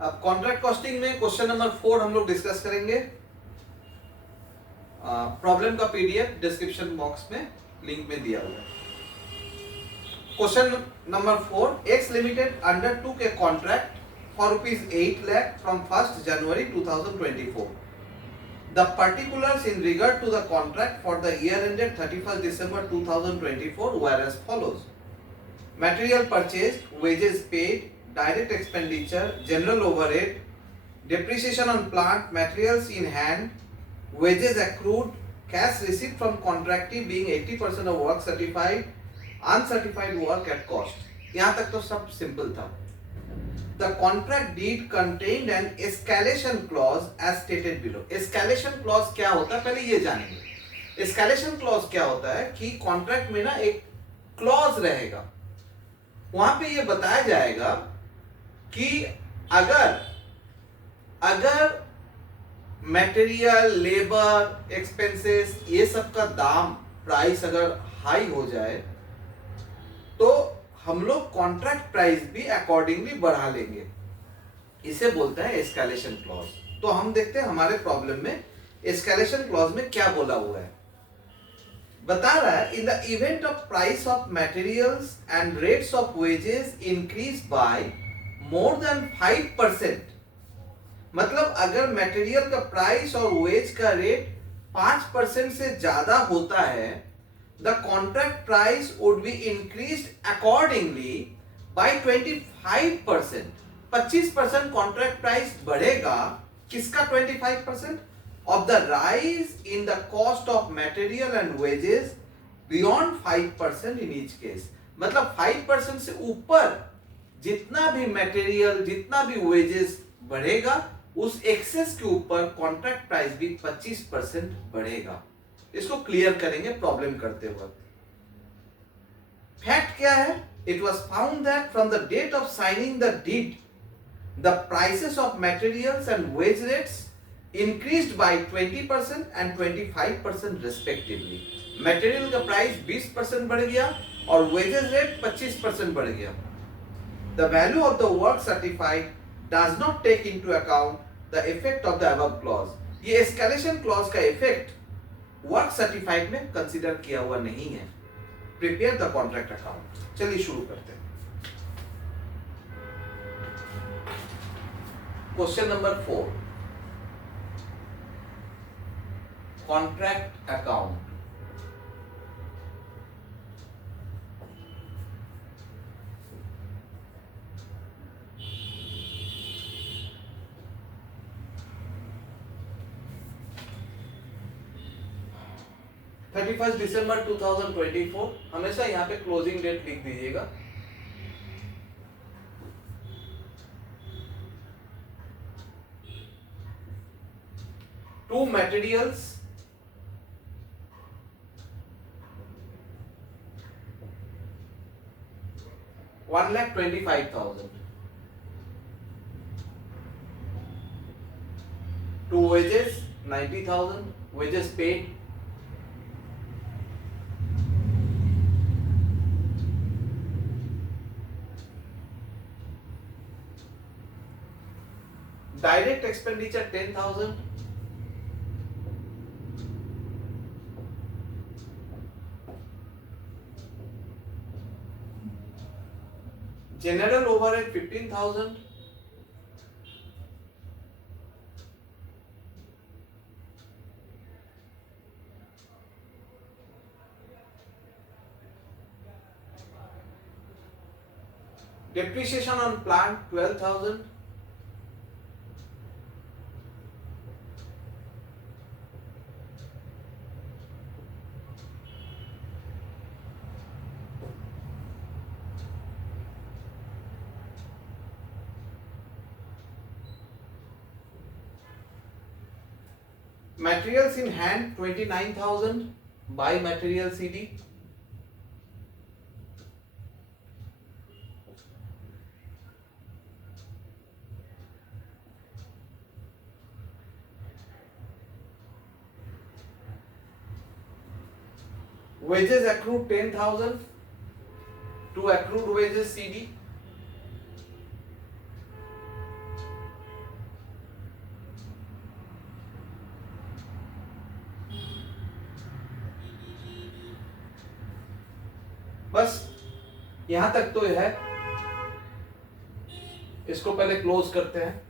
अब contract costing में question number 4 हम लोग डिस्कस करेंगे। प्रॉब्लम का पीडीएफ डिस्क्रिप्शन बॉक्स में लिंक में दिया हुआ है। Question number 4, X limited undertook contract for ₹8 lakh from 1st January 2024. The particulars in regard to the contract for the year ended 31st December 2024 were as follows. Material purchased, wages paid, direct expenditure, general overhead, depreciation on plant, materials in hand, wages accrued, cash received from contractee being 80% of work certified, uncertified work at cost. यहाँ तक तो सब simple था। The contract deed contained an escalation clause as stated below. Escalation clause क्या होता है पहले ये जानेंगे। Escalation clause क्या होता है कि कॉन्ट्रैक्ट में ना एक क्लॉज रहेगा, वहां पे ये बताया जाएगा कि अगर मटेरियल, लेबर, एक्सपेंसेस, ये सब का दाम, प्राइस अगर हाई हो जाए तो हम लोग कॉन्ट्रैक्ट प्राइस भी अकॉर्डिंगली बढ़ा लेंगे। इसे बोलते हैं एस्केलेशन क्लॉज। तो हम देखते हैं हमारे प्रॉब्लम में एस्केलेशन क्लॉज में क्या बोला हुआ है। बता रहा है in the event of price of materials and rates of wages increase by more than 5%, मतलब अगर मटेरियल का प्राइस और वेज का रेट 5% से ज्यादा होता है, the contract price would be increased accordingly by 25%। 25% contract price बढ़ेगा। किसका 25%? Of the rise in the cost of material and wages beyond 5% in each case. मतलब 5% से ऊपर जितना भी मटेरियल, जितना भी वेजेस बढ़ेगा, उस एक्सेस के ऊपर कॉन्ट्रैक्ट प्राइस भी 25% बढ़ेगा। इसको क्लियर करेंगे प्रॉब्लम करते वक्त। फैक्ट क्या है? It was found that from the date of signing the deed the prices of materials and wage rates increased by 20% and 25% respectively. Material का प्राइस 20% बढ़ गया और वेजेस रेट 25% बढ़ गया। The value of the work certified does not take into account the effect of the above clause. ये escalation clause का effect work certified में consider किया हुआ नहीं है। Prepare the contract account. चलिए शुरू करते हैं। Question number 4, contract account. December 31, 2024, हमेशा यहाँ पे क्लोजिंग डेट लिख दीजिएगा। To materials, $1,25,000. Two wages, 90,000. Wages paid, direct expenditure 10,000. General overhead 15,000. Depreciation on plant 12,000. Materials in hand 29,000. Buy material CD. Wages accrued 10,000. To accrued wages CD. यहां तक तो है, इसको पहले क्लोज करते हैं।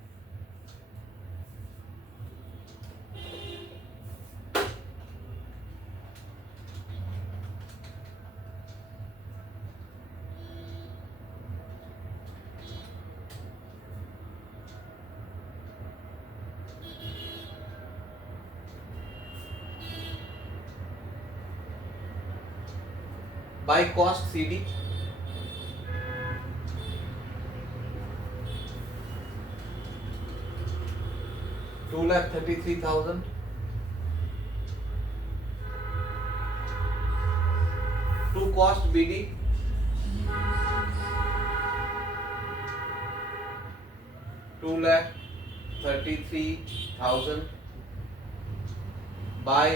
By cost CD, $2,33,000 to cost BD, $2,33,000 by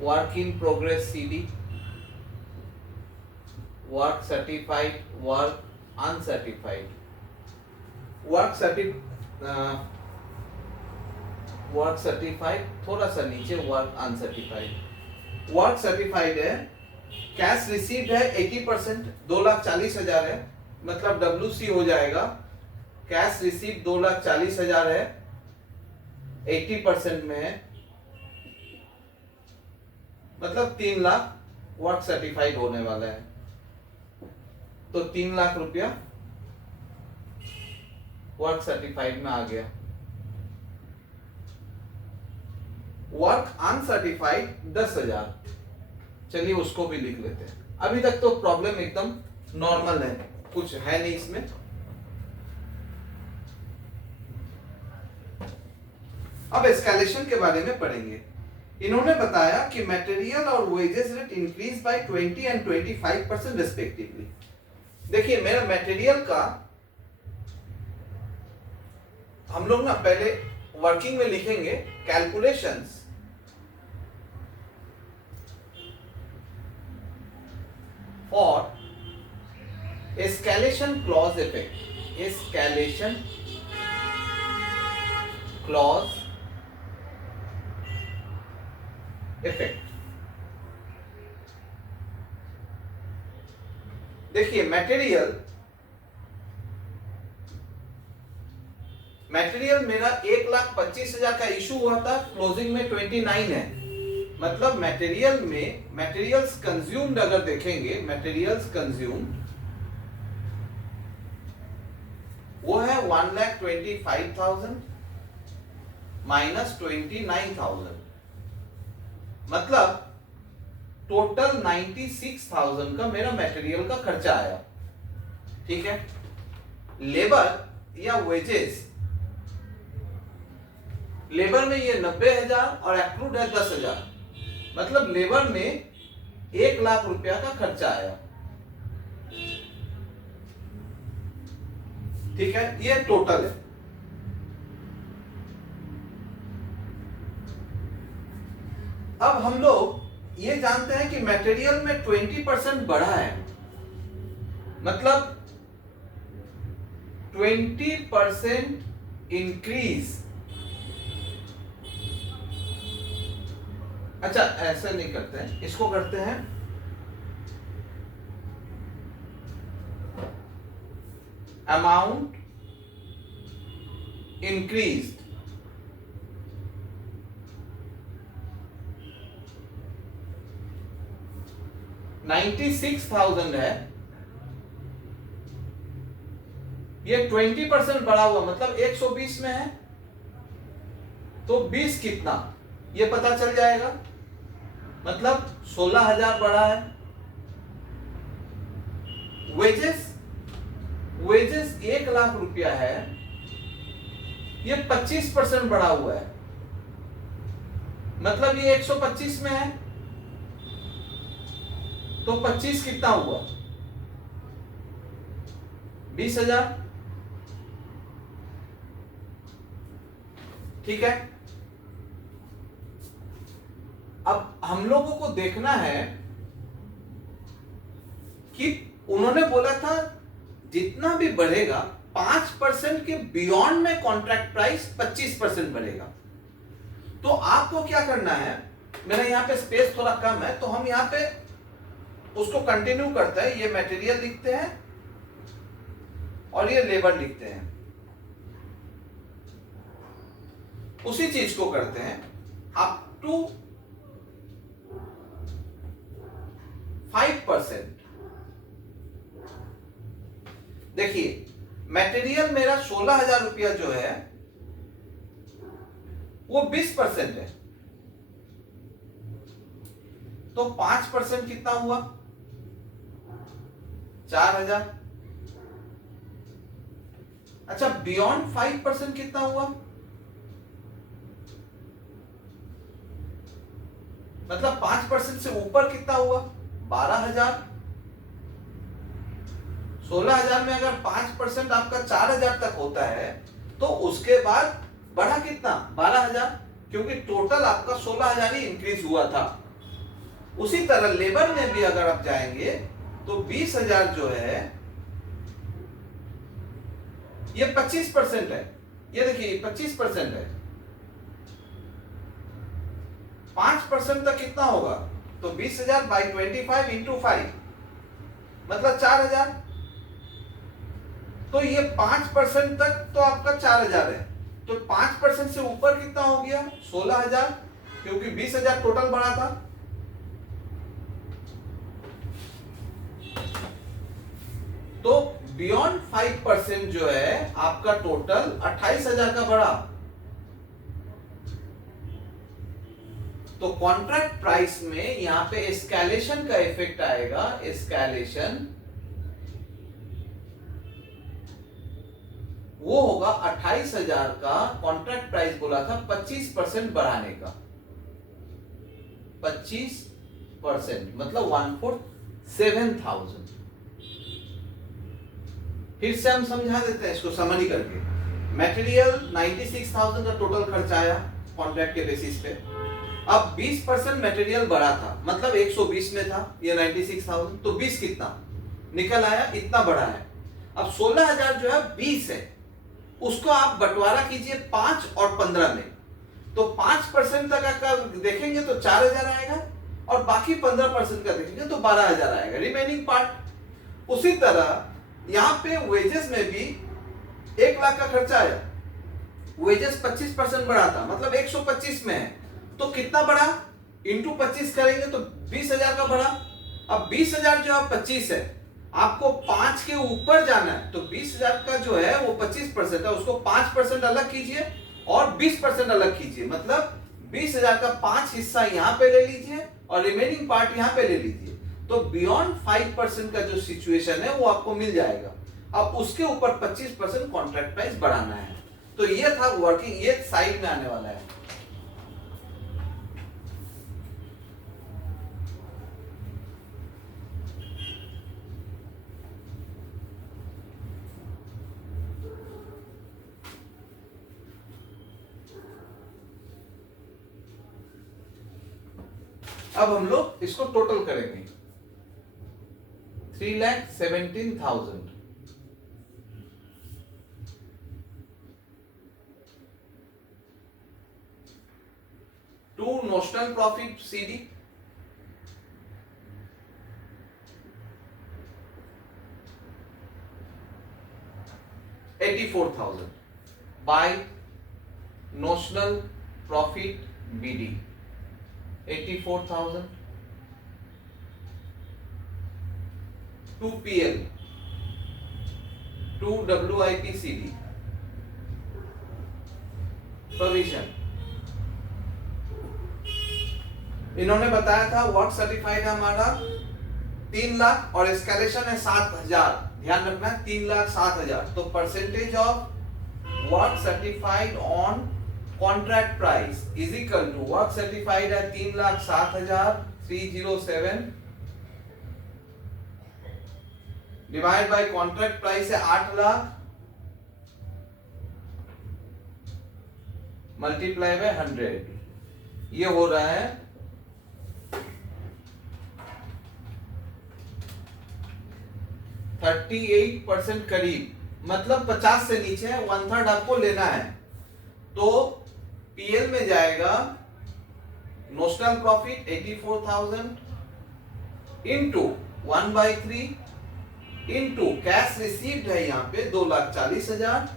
work in progress CD, work certified, work uncertified, work certified थोड़ा सा नीचे, वर्क अनसर्टिफाइड। वर्क सर्टिफाइड है, कैश रिसीव्ड है 80%, 2,40,000 है, मतलब WC हो जाएगा, कैश रिसीव्ड 2,40,000 है, 80% में है, मतलब 3 लाख वर्क सर्टिफाइड होने वाला है। तो 3 लाख रुपया वर्क सर्टिफाइड में आ गया। वर्क अनसर्टिफाइड 10,000, चलिए उसको भी लिख लेते हैं। अभी तक तो प्रॉब्लम एकदम नॉर्मल है, कुछ है नहीं इसमें। अब एस्केलेशन के बारे में पढ़ेंगे। इन्होंने बताया कि मटेरियल और wages rate increase by 20 and 25% respectively. देखिए मेरा मटेरियल का हम लोग ना पहले वर्किंग में लिखेंगे calculations for escalation clause effect. Escalation clause effect. देखिए मटेरियल मेरा 1,25,000 का इशू हुआ था, क्लोजिंग में 29 है, मतलब मटेरियल्स कंज्यूम्ड अगर देखेंगे, मटेरियल्स कंज्यूम्ड वो है 1,25,000 माइनस 29,000, मतलब टोटल 96,000 का मेरा मटेरियल का खर्चा आया। ठीक है, लेबर या वेजेस, लेबर में ये 90,000 और एक्रूड है 10,000, मतलब लेबर में 1 लाख रुपया का खर्चा आया। ठीक है, ये टोटल है। अब हम लोग ये जानते हैं कि मटेरियल में 20% बढ़ा है, मतलब 20% इंक्रीज। अच्छा ऐसा नहीं करते हैं, इसको करते हैं अमाउंट इंक्रीज। $96,000 है, ये 20% बढ़ा हुआ, मतलब 120 में है, तो 20 कितना ये पता चल जाएगा, मतलब 16,000 बढ़ा है। वेजेस 1 लाख रुपया है, ये 25% बढ़ा हुआ है, मतलब ये 125 में है, तो 25 कितना हुआ, 20,000। ठीक है, अब हम लोगों को देखना है कि उन्होंने बोला था जितना भी बढ़ेगा 5% के बियॉन्ड में कॉन्ट्रैक्ट प्राइस 25% बढ़ेगा। तो आपको क्या करना है, मेरा यहां पे स्पेस थोड़ा कम है, तो हम यहां पे उसको कंटिन्यू करता है। ये मटेरियल लिखते हैं और ये लेबर लिखते हैं, उसी चीज को करते हैं अप टू 5%। देखिए मटेरियल मेरा 16,000 रुपया जो है वो 20% है, तो 5% कितना हुआ? 4,000। अच्छा बियॉन्ड 5% कितना हुआ? मतलब 5% से ऊपर कितना हुआ? 12,000। 16,000 में अगर 5% आपका 4,000 तक होता है तो उसके बाद बढ़ा कितना? 12,000, क्योंकि टोटल आपका 16,000 ही इंक्रीज हुआ था। उसी तरह लेबर में भी अगर आप जाएंगे तो 20,000 जो है ये 25% है। ये देखिए 25% है, 5% तक कितना होगा? तो 20,000 बाई 25 इंटू 5 मतलब 4,000। तो ये 5% तक तो आपका 4,000 है, तो 5% से ऊपर कितना हो गया? 16,000, क्योंकि 20,000 टोटल बढ़ा था। तो बियॉन्ड 5% जो है आपका टोटल 28,000 का बढ़ा। तो कॉन्ट्रैक्ट प्राइस में यहां पे एस्केलेशन का इफेक्ट आएगा। एस्केलेशन वो होगा 28,000 का कॉन्ट्रैक्ट प्राइस बोला था 25% बढ़ाने का। 25% मतलब 147,000। फिर से हम समझा देते हैं इसको समरी करके। मटेरियल 96,000 का टोटल खर्चा आया कॉन्ट्रैक्ट के बेसिस पे। अब 20% मटेरियल बढ़ा था, मतलब 120 में था ये 96,000, तो 20 कितना निकल आया? इतना बढ़ा है। अब 16,000 जो है 20 है, उसको आप बंटवारा कीजिए 5 और 15 में। तो 5% तक का देखेंगे तो 4,000 आएगा और बाकी 15% का देखेंगे तो 12,000 आएगा, रिमेनिंग पार्ट। उसी तरह यहां पे वेजेस में भी 1 लाख का खर्चा आया, वेजेस 25% बढ़ा था, मतलब 125 में है, तो कितना बढ़ा? इंटू 25 करेंगे तो 20,000 का बढ़ा। अब 20,000 जो है 25 है, आपको 5 के ऊपर जाना है, तो 20,000 का जो है वो 25% है, उसको 5% अलग कीजिए और 20% अलग कीजिए, मतलब 20,000 का 5 हिस्सा यहां पे ले लीजिए और रिमेनिंग पार्ट यहां पे ले लीजिए। तो बियॉन्ड 5% का जो सिचुएशन है वो आपको मिल जाएगा। अब उसके ऊपर 25% कॉन्ट्रैक्ट प्राइस बढ़ाना है। तो ये था वर्किंग, ये साइड में आने वाला है। अब हम लोग इसको टोटल करेंगे। 3,17,000 to notional profit CD, $84,000 by notional profit BD 84,000 to PL to WIPCD provision. इन्होंने बताया था वर्क सर्टिफाइड है हमारा 3 लाख और एस्केलेशन है 7,000। ध्यान रखना 3,07,000। तो percentage of work certified on contract price is equal to work certified है 3,07,000 307 डिवाइड बाय कॉन्ट्रैक्ट प्राइस है 8 लाख मल्टीप्लाई बाय 100। ये हो रहा है 38% करीब, मतलब 50 से नीचे है, 1/3 आपको लेना है। तो पीएल में जाएगा notional profit 84,000 into 1/3 into cash received है यहाँ पे 2,40,000,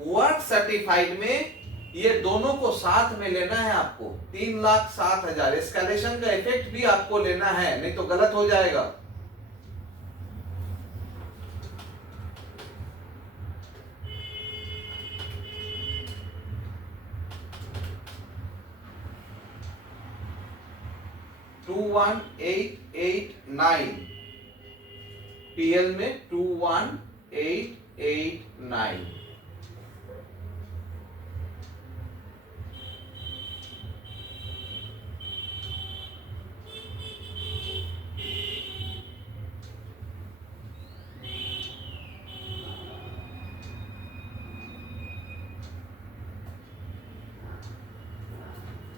वर्क सर्टिफाइड में ये दोनों को साथ में लेना है आपको 3,07,000। एस्केलेशन का इफेक्ट भी आपको लेना है, नहीं तो गलत हो जाएगा। $21,889 पीएल में 21,889।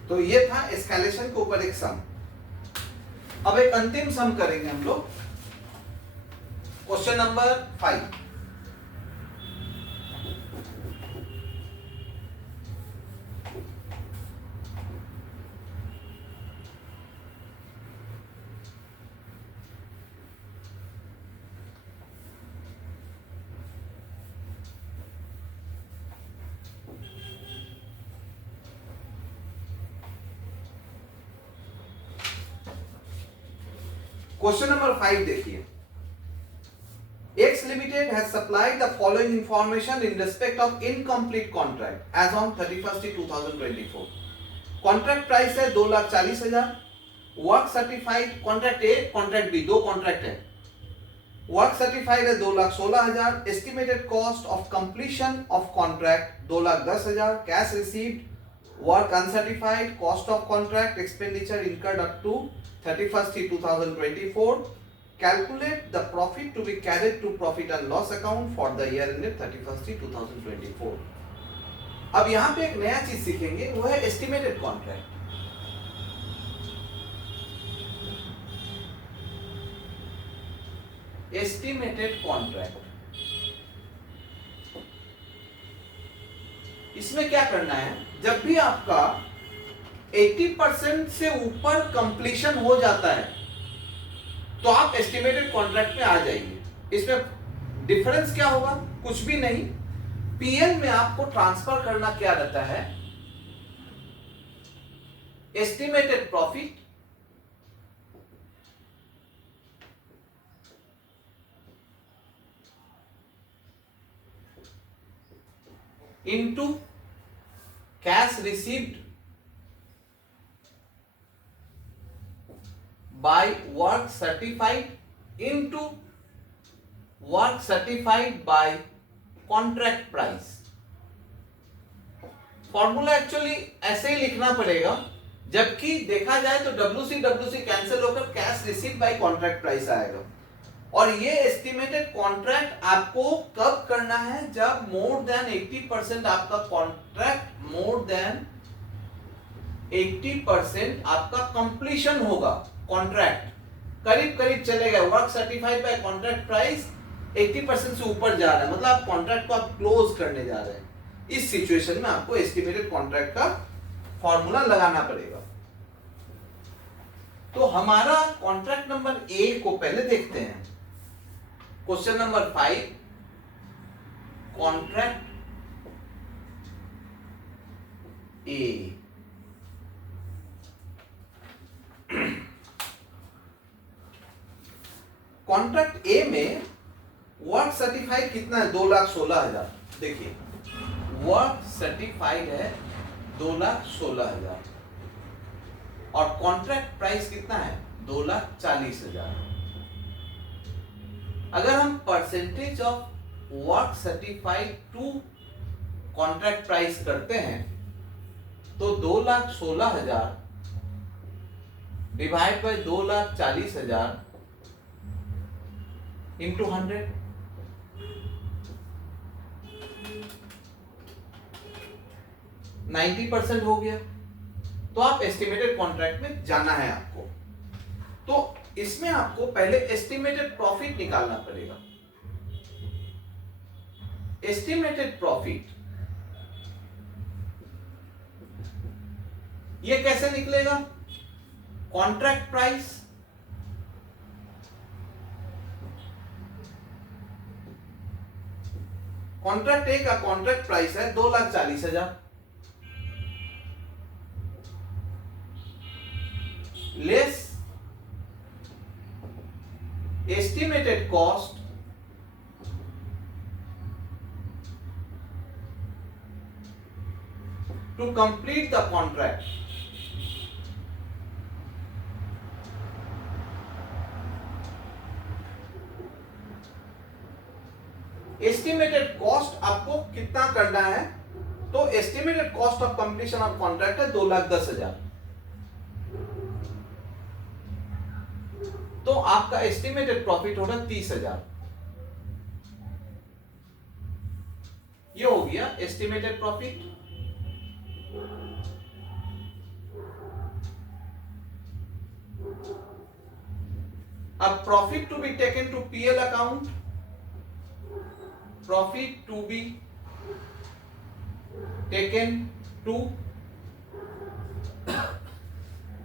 तो ये था एस्केलेशन के ऊपर एक सम। अब एक अंतिम सम करेंगे हम लोग, क्वेश्चन नंबर 5। क्वेश्चन नंबर 5 देखिए। X Limited has supplied the following information in respect of incomplete contract as on 31st 2024. Contract price है 2,40,000, work certified contract A contract B, दो कॉन्ट्रैक्ट है। वर्क सर्टिफाइड है 2,16,000, estimated cost of completion of contract 2,10,000, cash received, work uncertified, cost of contract expenditure incurred up to 31st 2024. Calculate the profit to be carried to profit and loss account for the year ended 31st 2024. अब यहाँ पे एक नया चीज सीखेंगे, वो है estimated contract. Estimated contract, इसमें क्या करना है, जब भी आपका 80% से ऊपर कंप्लीशन हो जाता है तो आप एस्टिमेटेड कॉन्ट्रैक्ट में आ जाएंगे। इसमें डिफरेंस क्या होगा, कुछ भी नहीं। पीएल में आपको ट्रांसफर करना क्या रहता है, estimated profit into cash received by work certified into work certified by contract price। Formula actually ऐसे ही लिखना पड़ेगा, जबकि देखा जाए तो WC कैंसिल होकर cash received by contract price आएगा। और ये एस्टिमेटेड कॉन्ट्रैक्ट आपको कब करना है, जब मोर देन 80% आपका कॉन्ट्रैक्ट मोर देन 80% आपका कंप्लीशन होगा। कॉन्ट्रैक्ट करीब करीब चलेगा, work certified by contract price 80% से ऊपर जा रहा है, मतलब आप कॉन्ट्रैक्ट को आप क्लोज करने जा रहे हैं। इस सिचुएशन में आपको एस्टिमेटेड कॉन्ट्रैक्ट का फॉर्मूला लगाना पड़ेगा। तो हमारा कॉन्ट्रैक्ट नंबर ए को पहले देखते हैं। Question number 5, contract A. Contract ए में वर्क सर्टिफाइड कितना है, 2,16,000। देखिए वर्क सर्टिफाइड है 2,16,000 और कॉन्ट्रैक्ट प्राइस कितना है, 2,40,000। अगर हम percentage of work certified to contract price करते हैं तो 2,16,000 डिवाइड बाय 2,40,000 इंटू 100, 90% हो गया। तो आप एस्टिमेटेड कॉन्ट्रैक्ट में जाना है आपको। तो इसमें आपको पहले एस्टिमेटेड प्रॉफिट निकालना पड़ेगा। एस्टिमेटेड प्रॉफिट ये कैसे निकलेगा, कॉन्ट्रैक्ट प्राइस, कॉन्ट्रैक्ट ए का कॉन्ट्रैक्ट प्राइस है 2,40,000 less estimated cost to complete the contract. Estimated cost आपको कितना करना है, तो estimated cost of completion of contract है 2,10,000। तो आपका एस्टिमेटेड प्रॉफिट होगा 30,000। ये हो गया एस्टिमेटेड प्रॉफिट। अब profit to be taken to PL account, profit to be taken to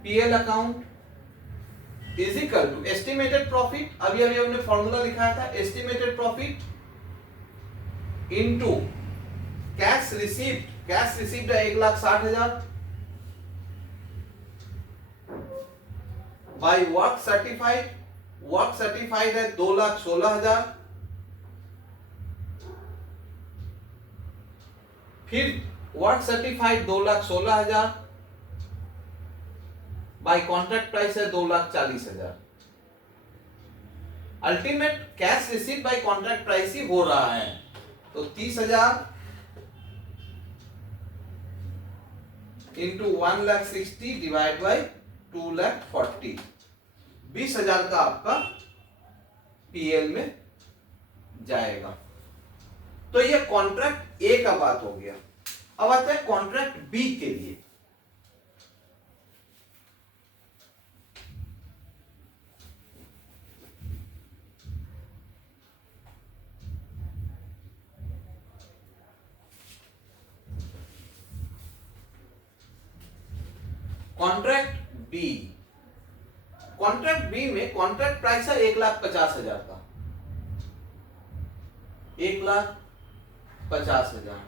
PL account is equal to estimated profit. अभी हमने फॉर्मूला लिखाया था, estimated profit into cash received. Cash received है 1,60,000 by work certified. Work certified है 2,16,000। फिर work certified 2,16,000 by contract price है 2,40,000। Ultimate cash receive by contract price ही हो रहा है, तो 30,000 इंटू 1,60,000 डिवाइड बाय 2,40,000, 20,000 का आपका पीएल में जाएगा। तो ये कॉन्ट्रैक्ट ए का बात हो गया। अब आता है कॉन्ट्रैक्ट बी के लिए। कॉन्ट्रैक्ट बी, कॉन्ट्रैक्ट बी में कॉन्ट्रैक्ट प्राइस है 1,50,000 का, 1,50,000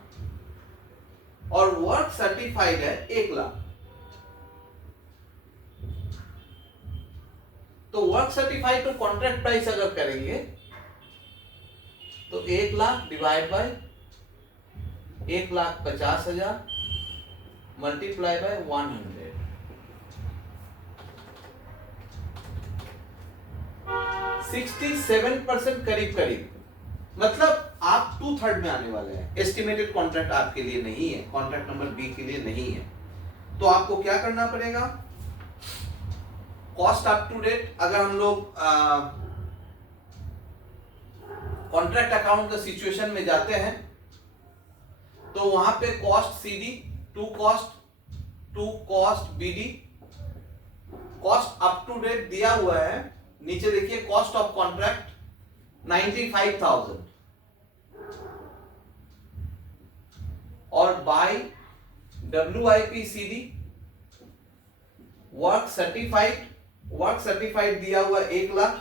और वर्क सर्टिफाइड है 1,00,000। तो वर्क सर्टिफाइड तो कॉन्ट्रैक्ट प्राइस अगर करेंगे तो 1,00,000 डिवाइड बाय 1,50,000 मल्टीप्लाई बाय 100, 67% करीब करीब, मतलब आप 2/3 में आने वाले हैं। एस्टिमेटेड कॉन्ट्रैक्ट आपके लिए नहीं है, कॉन्ट्रैक्ट नंबर बी के लिए नहीं है। तो आपको क्या करना पड़ेगा, कॉस्ट अप टू डेट। अगर हम लोग कॉन्ट्रैक्ट अकाउंट का सिचुएशन में जाते हैं तो वहां पे cost CD to cost BD, cost up to date दिया हुआ है। नीचे देखिए कॉस्ट ऑफ कॉन्ट्रैक्ट 95,000 और बाय WIPCD वर्क सर्टिफाइड दिया हुआ 1,00,000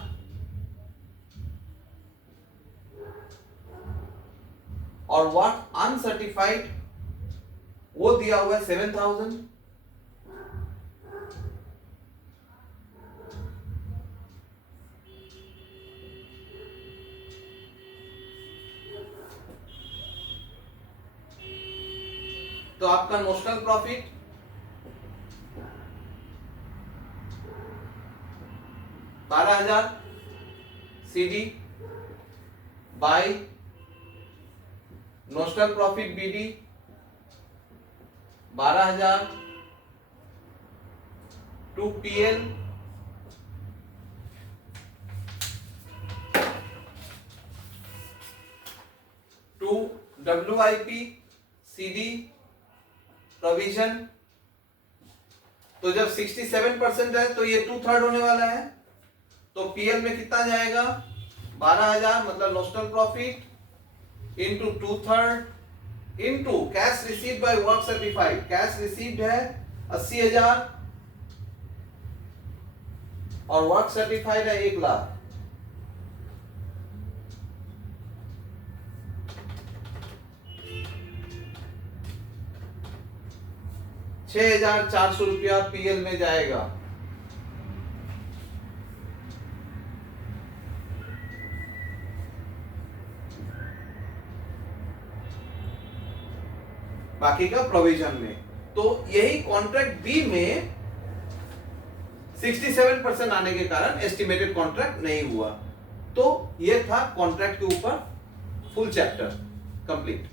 और वर्क अनसर्टिफाइड वो दिया हुआ है 7,000। तो आपका notional profit $12,000 CD by notional profit BD 12,000 to PL to WIPCD provision. तो जब 67% है तो ये 2/3 होने वाला है, तो पीएल में कितना जाएगा 12,000 मतलब notional profit into 2/3 into cash received by work certified. Cash received है 80,000 और वर्क सर्टिफाइड है 1 लाख। ₹6,400 पीएल में जाएगा। बाकी का प्रोविजन में। तो यही कॉन्ट्रैक्ट बी में 67% आने के कारण एस्टिमेटेड कॉन्ट्रैक्ट नहीं हुआ। तो ये था कॉन्ट्रैक्ट के ऊपर फुल चैप्टर कंप्लीट।